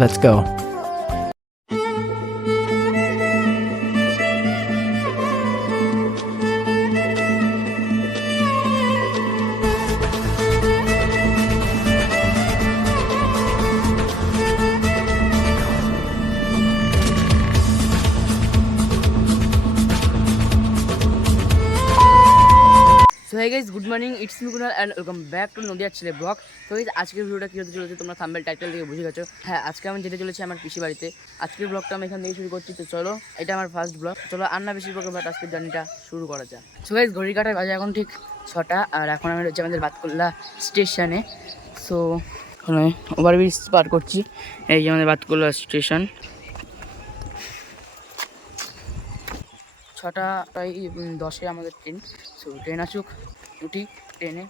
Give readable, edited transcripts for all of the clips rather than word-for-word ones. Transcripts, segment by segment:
Let's go. So hey guys, good morning, it's me Kunal and welcome back to নদিয়ার ছেলে blog. তো guys, আজকের ভিডিওটা কী হতে চলেছে তোমরা থাম্বনেল টাইটেল থেকে বুঝে গেছো। হ্যাঁ, আজকে আমি যেতে চলেছি আমার পিসি বাড়িতে। আজকের ব্লগটা আমি এখান থেকে শুরু করছি। তো চলো, এটা আমার ফার্স্ট ব্লগ। চলো আর না বেশি ব্লগে বাট আজকের জার্নিটা শুরু করা যায়। সো গাইস, ঘড়ি কাটার বাজে এখন ঠিক 6টা, আর এখন আমি রয়েছি আমাদের বাতকুল্লা স্টেশনে। সো এখন আমি ওভারব্রিজ পার করছি। এই যে আমাদের বাতকুল্লা স্টেশন। 6:10 আমাদের ট্রেন। সো ট্রেন আসুক, উঠি ট্রেনে,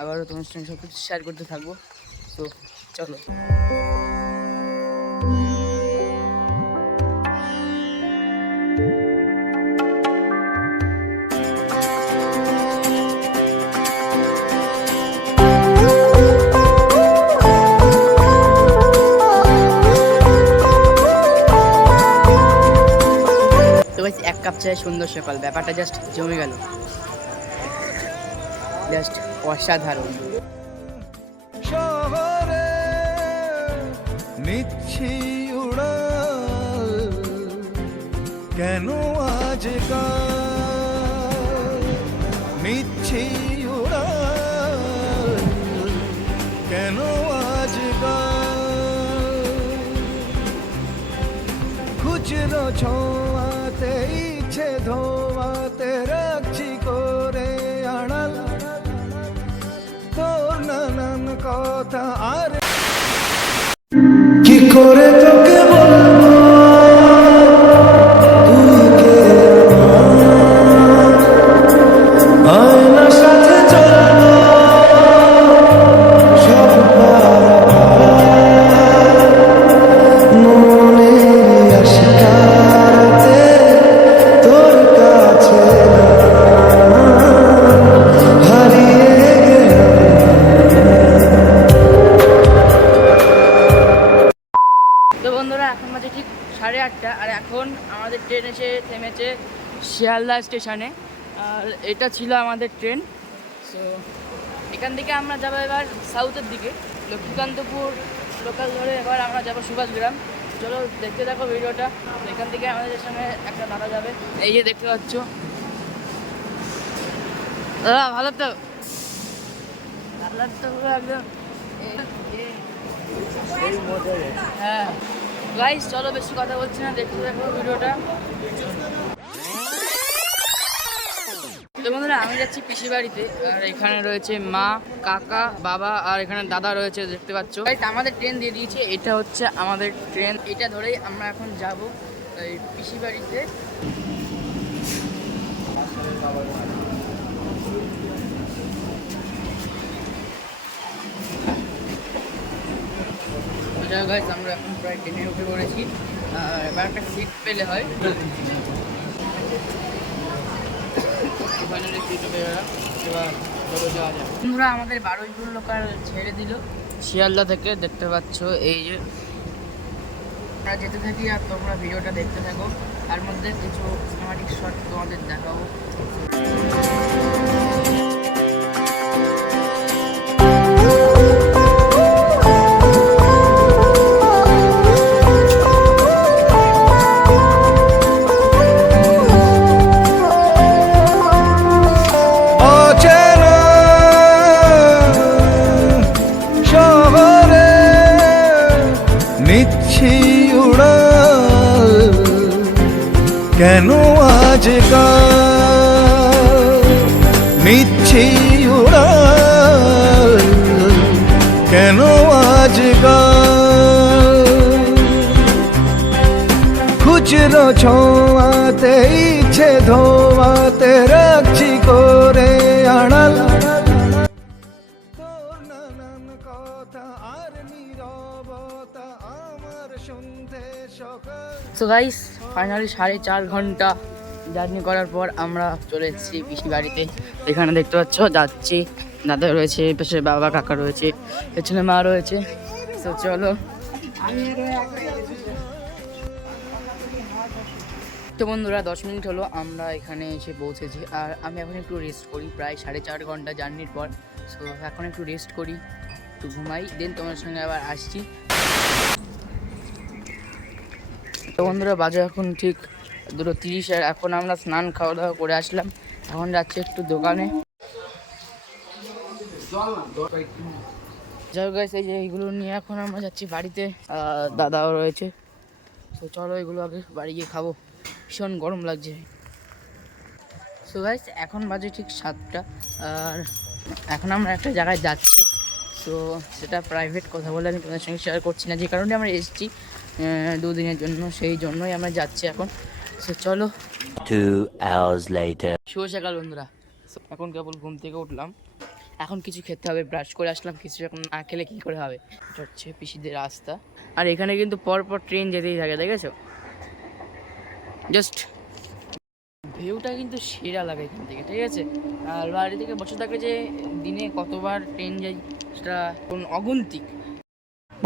আবারও তোমার সঙ্গে সব কিছু শেয়ার করতে থাকবো। সো চলো। তো গাইস, 1 কাপ চায়ে সুন্দর সকাল, ব্যাপারটা জাস্ট জমে গেল, জাস্ট অসাধারণ। শহরে নিচ্ছি উড়াল, কেন আজকাল নিচ্ছি উড়াল, কেন আজকাল খুচরো ছোঁয়াতে ইচ্ছে ধোয়াতে রাখছি করে আড়াল তোর নানান কথা। আর কি করে তোকে বলবো তুই কে আয়নার সাথে চলবো সব মনের আশিকাতে তোর কাছে হারিয়ে তো বন্ধুরা, এখন বাজে ঠিক 8:30, আর এখন আমাদের ট্রেন এসে থেমেছে শিয়ালদা স্টেশনে। আর এটা ছিল আমাদের ট্রেন। সো এখান থেকে আমরা যাবো এবার সাউথের দিকে, লক্ষ্মীকান্তপুর লোকাল ধরে এবার আমরা যাবো সুভাষগ্রাম। চলো দেখতে থাকো ভিডিওটা। এখান থেকে আমাদের সঙ্গে একটা দাদা যাবে, এই যে দেখতে পাচ্ছ। দাদা ভালো তো? দাদা তো পুরো একদম হ্যাঁ। গাইস চলো, বেশি কথা বলছি না, দেখতে দেখো ভিডিওটা। তো বন্ধুরা, আমি যাচ্ছি পিসি বাড়িতে, আর এখানে রয়েছে মা, কাকা, বাবা, আর এখানে দাদা রয়েছে, দেখতে পাচ্ছ। আমাদের ট্রেন দিয়ে দিয়েছে, এটা হচ্ছে আমাদের ট্রেন, এটা ধরেই আমরা এখন যাব এই পিসি বাড়িতে। গাইস, আমরা এখন প্রায় ট্রেনে উঠে পড়েছি। এবার একটা সিট পেলে হয়। বন্ধুরা, আমাদের 12 লোকাল ছেড়ে দিল শিয়ালদা থেকে, দেখতে পাচ্ছ। এই যে আমরা যেতে থাকি আর তোমরা ভিডিওটা দেখতে থাকো, তার মধ্যে কিছু সিনেমাটিক শট তোমাদের দেখাবো। নিচ্ছি উড়াল, কেন আজকাল নিচ্ছি উড়াল, কেন আজকাল খুচরো ছোঁয়াতে ইচ্ছে ধোয়াতে রাখছি করে আড়াল তোর নানান কথা আর নীরবতা আমার শুনতে সকাল। সো গাইস, ফাইনালি 4.5 ঘন্টা জার্নি করার পর আমরা চলে এসেছি পিসি বাড়িতে। এখানে দেখতে পাচ্ছ যাচ্ছি, দাদা রয়েছে, পেছনে বাবা কাকা রয়েছে, পেছনে মা রয়েছে। তো চলো তো বন্ধুরা 10 মিনিট হলো আমরা এখানে এসে পৌঁছেছি, আর আমি এখন একটু রেস্ট করি প্রায় 4.5 ঘন্টা জার্নির পর। সো এখন একটু রেস্ট করি, একটু ঘুমাই, দেন তোমার সঙ্গে আবার আসছি। তো বন্ধুরা বাজে এখন ঠিক 2:30, আর এখন আমরা স্নান খাওয়া দাওয়া করে আসলাম। এখন যাচ্ছি একটু দোকানে। যাই হোক গাইস, এই যে এইগুলো নিয়ে এখন আমরা যাচ্ছি বাড়িতে, দাদাও রয়েছে। তো চলো এগুলো আগে বাড়ি গিয়ে খাবো, ভীষণ গরম লাগছে। সো গাইস এখন বাজে ঠিক 7টা, আর এখন আমরা একটা জায়গায় যাচ্ছি। সো সেটা প্রাইভেট কথা বলে আমি তোমাদের সঙ্গে শেয়ার করছি না, যে কারণে আমরা এসেছি 2 দিনের জন্য, সেই জন্যই আমরা যাচ্ছি এখন। সো চলো। 2 hours later. শুভ সকাল বন্ধুরা। এখন কেবল ঘুম থেকে উঠলাম, এখন কিছু খেতে হবে, ব্রাশ করে আসলাম, কিছু এখন না খেলে কী করে হবে। এটা হচ্ছে পিসিদের রাস্তা, আর এখানে কিন্তু পরপর ট্রেন যেতেই থাকে, দেখেছো? জাস্ট ভিউটা কিন্তু সেরা লাগে এখান থেকে, ঠিক আছে? আর বাড়ি থেকে বসে থাকে যে দিনে কতবার ট্রেন যাই সেটা কোন অগুন্তিক।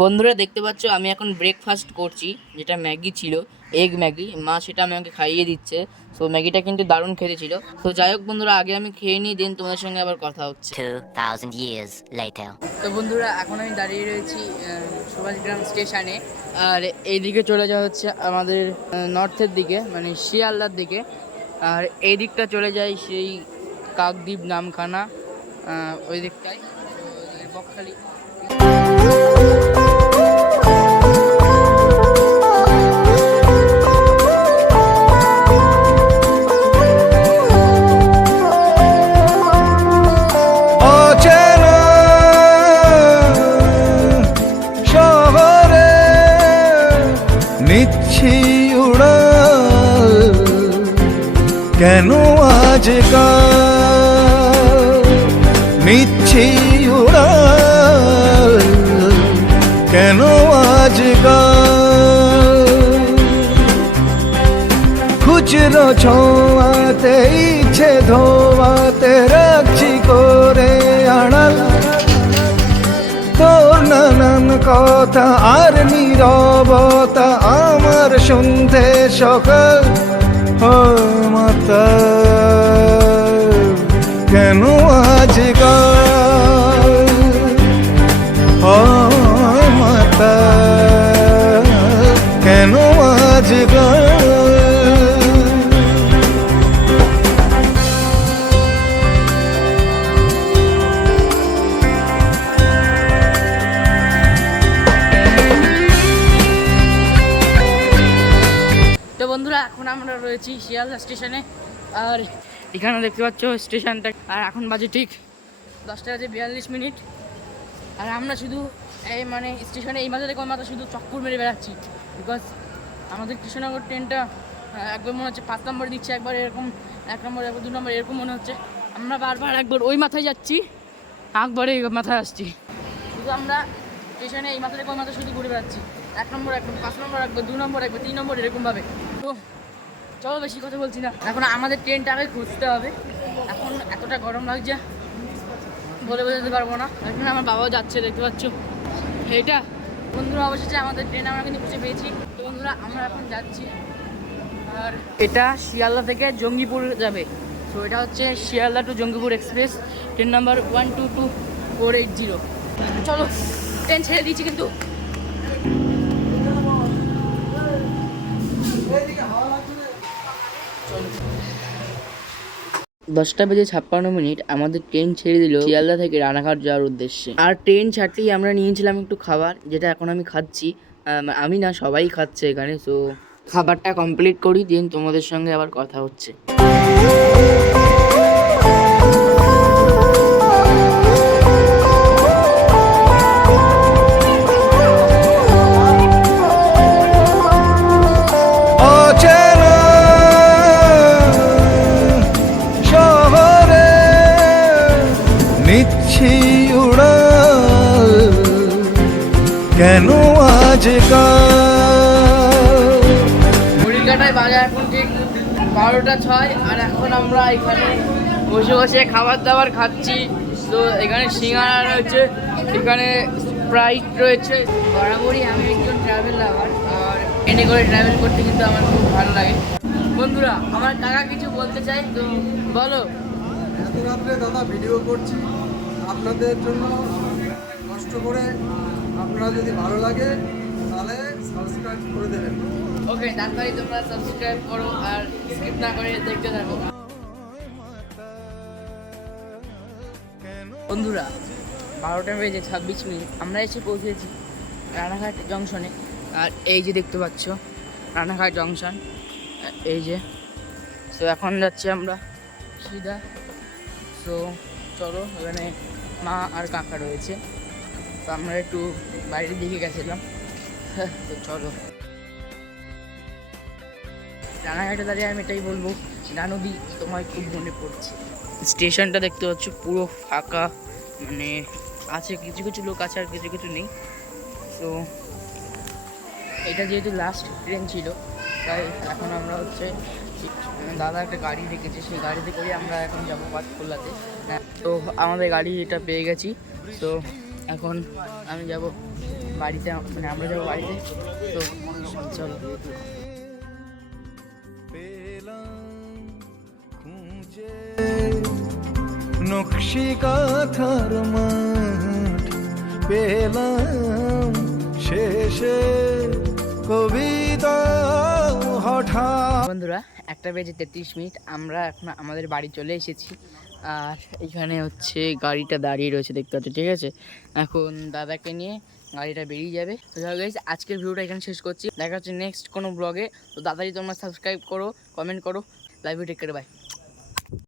বন্ধুরা দেখতে পাচ্ছ আমি এখন ব্রেকফাস্ট করছি, যেটা ম্যাগি ছিল, এগ ম্যাগি। মা সেটা আমাকে খাইয়ে দিচ্ছে। সো ম্যাগিটা কিন্তু দারুণ খেতে ছিল। তো যাই হোক বন্ধুরা, আগে আমি খেয়ে নিই, দেন তোমাদের সঙ্গে আবার কথা হচ্ছে। 2000 years later. তো বন্ধুরা এখন আমি দাঁড়িয়ে রয়েছি সুভাষগ্রাম স্টেশনে, আর এইদিকে চলে যাওয়া হচ্ছে আমাদের নর্থের দিকে, মানে শিয়ালদার দিকে, আর এই দিকটা চলে যায় সেই কাকদ্বীপ নামখানা ওই দিকটায়, বকখালি। অচেনা শহরে নিচ্ছি উড়াল, কেন আজকাল নিচ্ছি উড়াল, কেন আজকাল খুচরো ছোঁয়াতে ইচ্ছে ধোয়াতে রাখছি করে আড়াল, তোর নানান কথা আর নীরবতা আমার শুনতে সকাল মাতা, কেন আজকাল মাতা, কেন আজকাল। তো বন্ধুরা এখন আমরা রয়েছি শিয়ালদা স্টেশনে, আর এখানে দেখতে পাচ্ছ স্টেশনটা, আর এখন বাজে ঠিক 10:42, আর আমরা শুধু এই মানে স্টেশনে এই মাথা থেকে ওই মাথা শুধু চক্কর মেরে বেড়াচ্ছি, বিকজ আমাদের কৃষ্ণনগর ট্রেনটা একবার মনে হচ্ছে 5 নম্বর দিচ্ছে, একবার এরকম 1 নম্বর, একবার 2 নম্বর, এরকম মনে হচ্ছে। আমরা বারবার একবার ওই মাথায় যাচ্ছি, একবারে এই মাথায় আসছি, শুধু আমরা স্টেশনে এই মাথা থেকে ওই মাথা শুধু ঘুরে বেড়াচ্ছি, 1 নম্বর, একবার 5 নম্বর, একবার 2 নম্বর, একবার 3 নম্বর, এরকমভাবে। তো চলো বেশি কথা বলছি না, এখন আমাদের ট্রেনটা আগে খুঁজতে হবে। এখন এতটা গরম লাগছে বলে বোঝাতে পারবো না। এখন আমার বাবাও যাচ্ছে, দেখতে পাচ্ছ এইটা। বন্ধুরা অবশেষে আমাদের ট্রেন আমরা কিন্তু খুঁজে পেয়েছি। তো বন্ধুরা আমরা এখন যাচ্ছি, আর এটা শিয়ালদা থেকে জঙ্গিপুর যাবে। তো এটা হচ্ছে Sealdah to Jangipur express, train number 122480। চলো ট্রেন ছেড়ে দিয়েছি কিন্তু। 10:56 আমাদের ট্রেন ছেড়ে দিল শিয়ালদা থেকে রানাঘাট যাওয়ার উদ্দেশ্যে। আর ট্রেন ছাড়তেই আমরা নিয়েছিলাম একটু খাবার, যেটা এখন আমি খাচ্ছি। আমি না, সবাই খাচ্ছে এখানে। সো খাবারটা কমপ্লিট করি, দেন তোমাদের সঙ্গে আবার কথা হচ্ছে। নিচ্ছি উড়াল, কেন আজকাল। ঘড়িকাটায় বাজে এখন ঠিক 12:06, আর এখন আমরা এখানে বসে বসে খাবার দাবার খাচ্ছি। তো এখানে সিঙ্গারা রয়েছে, এখানে স্প্রাইট রয়েছে। বরাবরই আমি একজন ট্রাভেল লাভার, আর ট্রেনে করে ট্রাভেল করতে কিন্তু আমার খুব ভালো লাগে। বন্ধুরা, আমার কাকা কিছু বলতে চাই, তো বলো। এত রাত্রে দাদা ভিডিও করছি আপনাদের জন্য, কষ্ট করে। আপনারা যদি ভালো লাগে তাহলে সাবস্ক্রাইব করে দেবেন। ওকে, তাড়াতাড়ি তোমরা সাবস্ক্রাইব করো আর স্কিপ না করে দেখতে থাকো। বন্ধুরা, 12টা বেজে 26 মিনিট আমরা এসে পৌঁছেছি রানাঘাট জংশনে। আর এই যে দেখতে পাচ্ছ রানাঘাট জংশন, এই যে। তো এখন যাচ্ছি আমরা সিধা। তো চলো, এখানে মা আর কাকা রয়েছে, তো আমরা একটু বাইরের দিকে গেছিলাম। তো চলো, রানাঘাটে দাঁড়িয়ে আমি এটাই বলবো, জানবি তোমায় খুব মনে পড়ছে। স্টেশনটা দেখতে পাচ্ছ পুরো ফাঁকা, মানে আছে কিছু কিছু লোক আছে আর কিছু কিছু নেই। তো এটা যেহেতু লাস্ট ট্রেন ছিল, তাই এখন আমরা হচ্ছে দাদা একটা গাড়ি রেখেছে, সেই গাড়িতে করে আমরা এখন যাবো পাঁচকোল্লাতে। তো আমাদের গাড়ি এটা পেয়ে গেছি। তো এখন আমি যাব বাড়িতে, মানে আমরা যাবো বাড়িতে। তো চলো। নকশি কাঁথার মাঠ পেলাম শেষে কবিতা হঠাৎ। বন্ধুরা, 1টা বেজে 33 মিনিট আমরা এখন আমাদের বাড়ি চলে এসেছি। আর এখানে হচ্ছে গাড়িটা দাঁড়িয়ে রয়েছে দেখতে পাচ্ছ, ঠিক আছে। এখন দাদাকে নিয়ে গাড়িটা বেরিয়ে যাবে। তো গাইস, আজকের ভিডিওটা এখানে শেষ করছি। দেখা হচ্ছে নেক্সট কোনো ব্লগে। তো দাদাই তোমরা সাবস্ক্রাইব করো, কমেন্ট করো। Live take care, by.